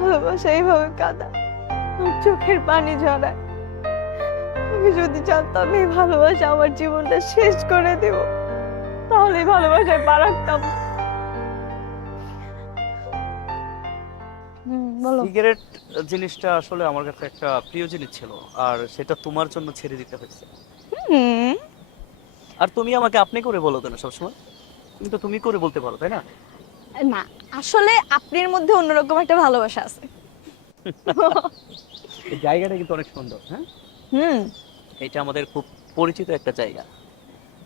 ভালোবাসা এইভাবে কাঁদা, আমার চোখের পানি ঝরায়। আমি যদি জানতাম এই ভালোবাসা আমার জীবনটা শেষ করে দেব, তাহলে এই ভালোবাসায় পা রাখতাম না। বলো। সিগারেট জিনিসটা আসলে আমার কাছে একটা প্রিয় জিনিস ছিল, আর সেটা তোমার জন্য ছেড়ে দিতে হয়েছে। হুম। আর তুমি আমাকে আপনি করে বলো কেন সবসময়? তুমি তো তুমি করে বলতে পারো, তাই না? না, আসলে আপনার মধ্যে অন্যরকম একটা ভালোবাসা আছে। এই জায়গাটা কিন্তু অনেক সুন্দর, হ্যাঁ। হুম। এটা আমাদের খুব পরিচিত একটা জায়গা।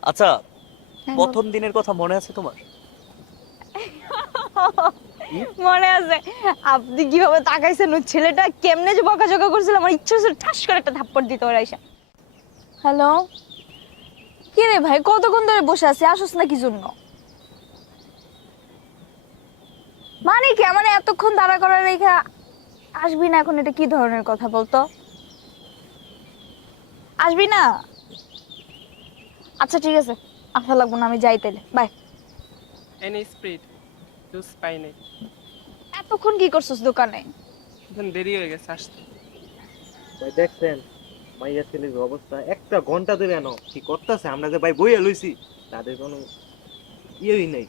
আচ্ছা, হ্যাঁ, বলো। প্রথম দিনের কথা মনে আছে তোমার? হুম? মনে আছে। আপনি কিভাবে তাকাইছেন, ওই ছেলেটা কেমনে যে বকাঝকা করছিল, আমার ইচ্ছা হচ্ছে ঠাস করে একটা থাপ্পড় দিতে ওর আইসা। হ্যালো, কি রে ভাই, কতক্ষণ ধরে বসে আছি, আসোস না কি জন্য? মানে কি মানে এতক্ষণ দাঁড়া করা রেখা আসবি না এখন? এটা কি ধরনের কথা বলতো? আসবি না? আচ্ছা ঠিক আছে, আসা লাগবো না, আমি যাই তাইলে, বাই। এনে স্প্রিট জুস পাই নাই। এতক্ষণ কি করছিস দোকানে? এখন দেরি হয়ে গেছে আসতে। ভাই দেখছেন মাইয়া ছেলের অবস্থা, একটা ঘন্টা ধরে এনো কি করতেছে, আমরা যে ভাই বইয়া লইছি তাদের কোনো ইয়েই নাই।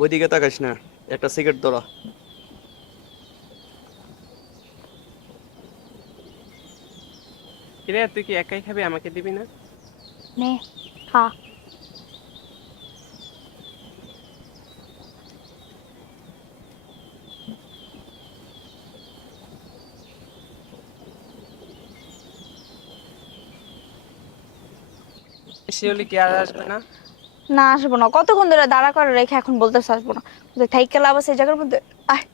ওইদিকে তাকাস না, একটা সিগারেট ধরা। কিরে তুই কি একাই খাবি, আমাকে দিবি না? নে, খা। শিওলি কি আর আসবে না? না, আসবো না, কতক্ষণ ধরে দাঁড়া করে রেখে এখন বলতেছে আসবো না। থাইকে লাভ আছে এই জায়গার মধ্যে? আয়।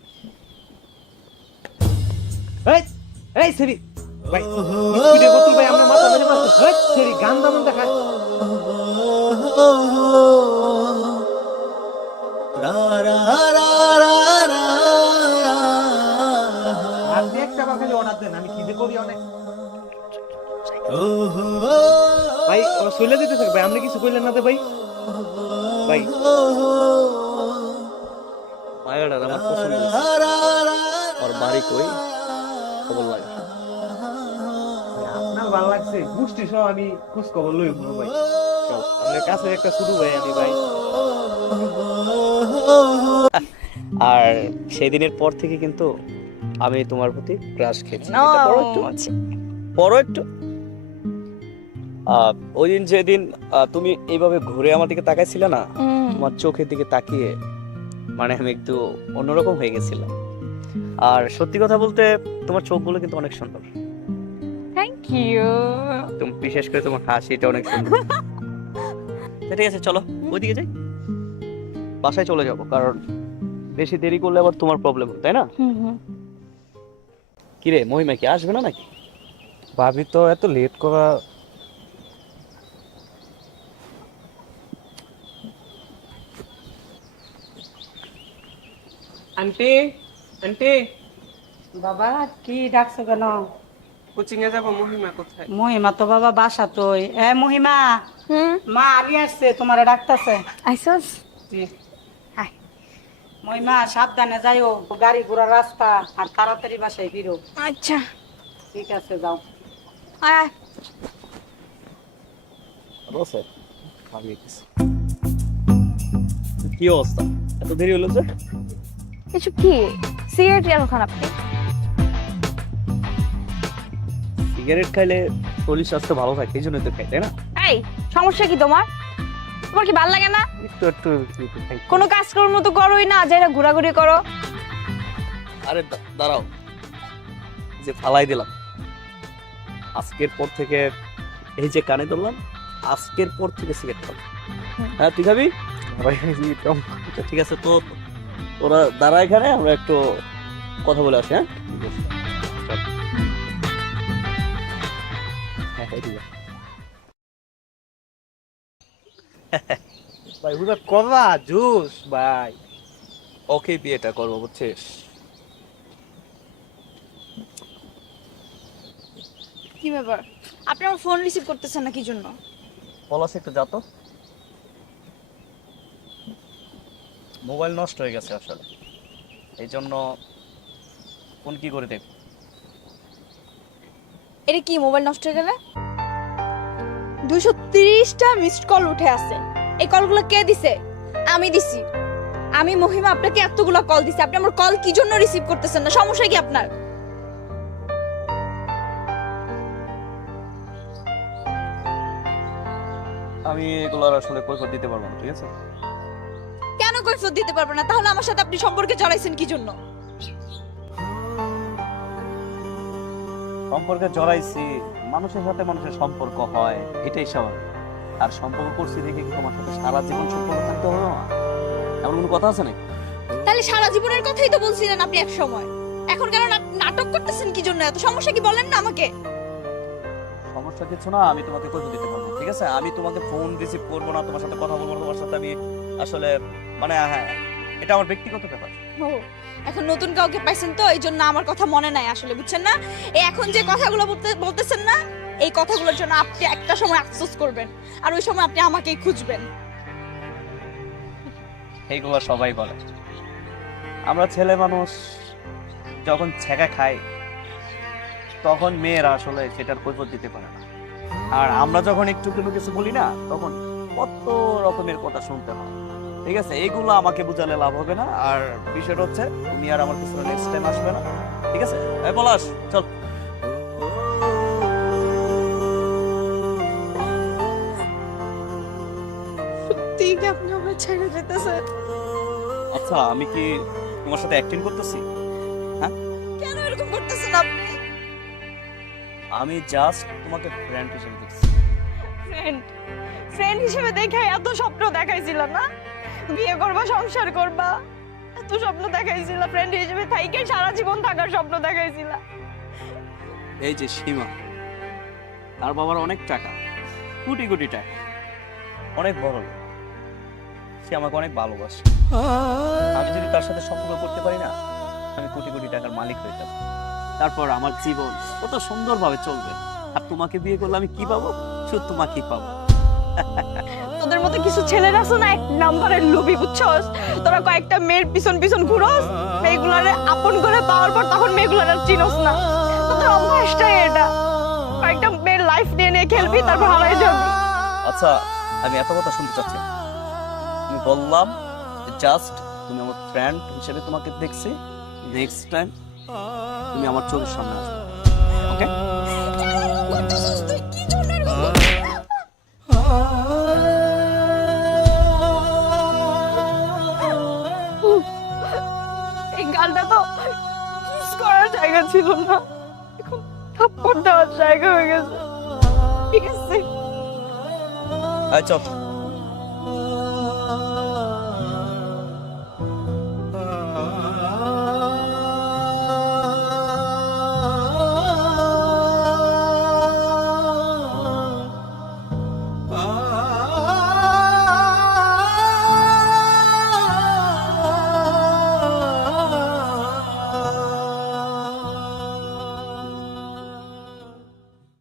এই এই সেরি ভাই, স্পিডের বোতল ভাই আমরা মাথা মেরে মারতো। এই সেরি গান্দা মান্দা খায়। আর একটা বাকালি অর্ডার দেন, আমি কি যে করি অনেক। ভাই ও চলে যেতেছে ভাই, আপনি কিছু কইলেন না তো ভাই? ভাই মায়াডার আমার পছন্দ হয়েছে। ওর বাড়ি কই, খবর লাগে। আপনার ভালো লাগছে, গুষ্টি সহ আমি খোঁজ খবর লই মনে ভাই। চল আপনার কাছে একটা শুরু ভাই, আমি ভাই আর সেই দিনের পর থেকে কিন্তু আমি তোমার প্রতি ক্রাশ খেয়েছি। না, এটা পড়ো একটু, পড়ো একটু। ওই দিন যেদিন তুমি এইভাবে ঘুরে আমার দিকে তাকাইছিলে না, তোমার চোখের দিকে তাকিয়ে মানে আমি একটু অন্যরকম হয়ে গেছিলাম। আর সত্যি কথা বলতে তোমার চোখগুলো কিন্তু অনেক সুন্দর। Thank you. তুমি বিশেষ করে তোমার হাসিটা অনেক সুন্দর। তো ঠিক আছে, চলো ওইদিকে যাই, বাসায় চলে যাবো, কারণ বেশি দেরি করলে আবার তোমার প্রবলেম হবে, তাই না? কিরে মহিমা কি আসবে না নাকি? ভাবি তো এত লেট করা। আন্টি, আন্টি, বাবা কি ডাকছো কেন? কোচিং এ যাবো। মহিমা কোথায়? মহিমা তো বাবা বাসা তোই। এ মহিমা, মা আলি আসছে, তোমারে ডাকতেছে। আইসস? জি। আয়। মহিমা সাবধানে যাইও, গাড়ি ঘোড়ার রাস্তা, আর তাড়াতাড়ি বাসায় ফিরো। আচ্ছা। ঠিক আছে যাও। আয় আয়। বসে আমি গেছি। কি অবস্থা, এত দেরি হলো যে? কিছু কি? সিগারেট কেন খান আপনি? সিগারেট খাইলে শরীর স্বাস্থ্য ভালো থাকে, এই জন্যই তো খাই, তাই না? এই, সমস্যা কি তোমার? তোমার কি ভাল লাগে না? একটু একটু একটু খাই। কোনো কাজ করার মতো করোই না, যাইরা ঘোরাঘুরি করো। আরে দাঁড়াও, যে ফালাই দিলাম, আজকের পর থেকে এই যে কানে ধরলাম, আজকের পর থেকে সিগারেট খাবো। হ্যাঁ তুই খাবি? আচ্ছা, ঠিক আছে, তো ওরা দাঁড়া এখানে, আমরা একটু কথা বলে আসি। হ্যাঁ চল। হ্যাঁ এদিকে। ভাই ওটা করবা জুস ভাই। ওকে বিয়েটা করবো, বুঝছিস? কি ব্যাপার, আপনি আমার ফোন রিসিভ করতেছেন না কি জন্য? পলাশ একটু যা তো, মোবাইল নষ্ট হয়ে গেছে আসলে, এই জন্য ফোন কি করে দেখ? এটা কি মোবাইল নষ্ট হয়ে গেলে? 230টা মিসড কল উঠে আছে। এই কলগুলো কে দিছে? আমি দিছি। আমি মহিমা আপনাকে এতগুলো কল দিছি, আপনি আমার কল কি জন্য রিসিভ করতেছেন না? সমস্যা কি আপনার? আমি এগুলোর আসলে কৈফিয়ত দিতে পারবো না, ঠিক আছে? কেন কৈফিয়ত দিতে পারবেন না? তাহলে আমার সাথে আপনি সম্পর্কে জড়াইছেন কি জন্য? সম্পর্কে জড়াইছি, মানুষের সাথে মানুষের সম্পর্ক হয়, এটাই স্বাভাবিক। আর সম্পর্ক করছি দেখে কি তোমার সাথে সারা জীবন সম্পর্ক থাকতে হবে না? এমন কোনো কথা আছে নাকি? তাহলে সারা জীবনের কথাই তো বলছিলেন আপনি এক সময়। এখন কেন নাটক করতেছেন কি জন্য? এত সমস্যা কি বলেন না আমাকে? সমস্যা কিছু না, আমি তোমাকে কৈফিয়ত দিতে পারবো, ঠিক আছে? আমি তোমাকে ফোন রিসিভ করবো না, তোমার সাথে কথা বলবো না, তোমার সাথে আমি আসলে মানে হ্যাঁ, এটা আমার ব্যক্তিগত ব্যাপার। ও, এখন নতুন কাউকে পাইছেন তো এই জন্য আমার কথা মনে নাই আসলে, বুঝছেন না? এই এখন যে কথাগুলো বলতেছেন না, এই কথাগুলোর জন্য আপনি একটা সময় আফসোস করবেন, আর ওই সময় আপনি আমাকেই খুঁজবেন। এইগুলো সবাই বলে। আমরা ছেলে মানুষ যখন ছেঁকা খাই তখন মেয়েরা আসলে সেটার কৈফিয়ত দিতে পারে না। আর আমরা যখন একটু কোনো কিছু বলি না, তখন কত রকমের কথা শুনতে হয়, ঠিক আছে? এইগুলো আমাকে বুঝালে লাভ হবে না। আর বিষয়টা হচ্ছে তুমি আর আমার পিছনে নেক্সট টাইম আসবে না, ঠিক আছে? এই পলাশ, চল। ঠিক আপনি আমার ছেড়ে যেতেছেন? আচ্ছা, আমি কি তোমার সাথে অ্যাক্টিং করতেছি? কেন এরকম করতেছেন আপনি? আমি জাস্ট তোমাকে ফ্রেন্ড হিসেবে দেখছি। ফ্রেন্ড হিসেবে দেখে এত স্বপ্ন দেখাইছিলাম না? বিয়ে করবা, সংসার করবা, এত স্বপ্ন দেখাইছিলা। ফ্রেন্ড হিসেবে থাইকে সারা জীবন থাকার স্বপ্ন দেখাইছিলা। এই যে সীমা, তার বাবার অনেক টাকা, কোটি কোটি টাকা, অনেক বড় লোক। সে আমাকে অনেক ভালোবাসে। আমি যদি তার সাথে সম্পর্ক করতে পারি না, আমি কোটি কোটি টাকার মালিক হয়ে যাব। তারপর আমার জীবন কত সুন্দরভাবে চলবে। আর তোমাকে বিয়ে করলে আমি কি পাবো? শুধু তোমাকেই পাবো। তোদের মতো কিছু ছেলেরা আছে না, এক নাম্বারের লোভী, বুঝছস? তোরা কয়েকটা মেয়ের পিছন পিছন ঘুরোস, মেয়েগুলারে আপন করে পাওয়ার পর তখন মেয়েগুলারে চিনোস না। তোদের অভ্যাসটাই এটা, কয়েকটা মেয়ের লাইফ নিয়ে নিয়ে খেলবি, তারপর হারাই যাবি। আচ্ছা, আমি এত কথা শুনতে চাচ্ছি না। আমি বললাম জাস্ট তুমি আমার ফ্রেন্ড হিসেবে তোমাকে দেখছি, নেক্সট টাইম তুমি আমার চোখের সামনে আসবে, ওকে? এই গালটা তো কিস করার জায়গা ছিল না, এখন থাপ্পড় দেওয়ার জায়গা হয়ে গেছে। ঠিক আছে, চল।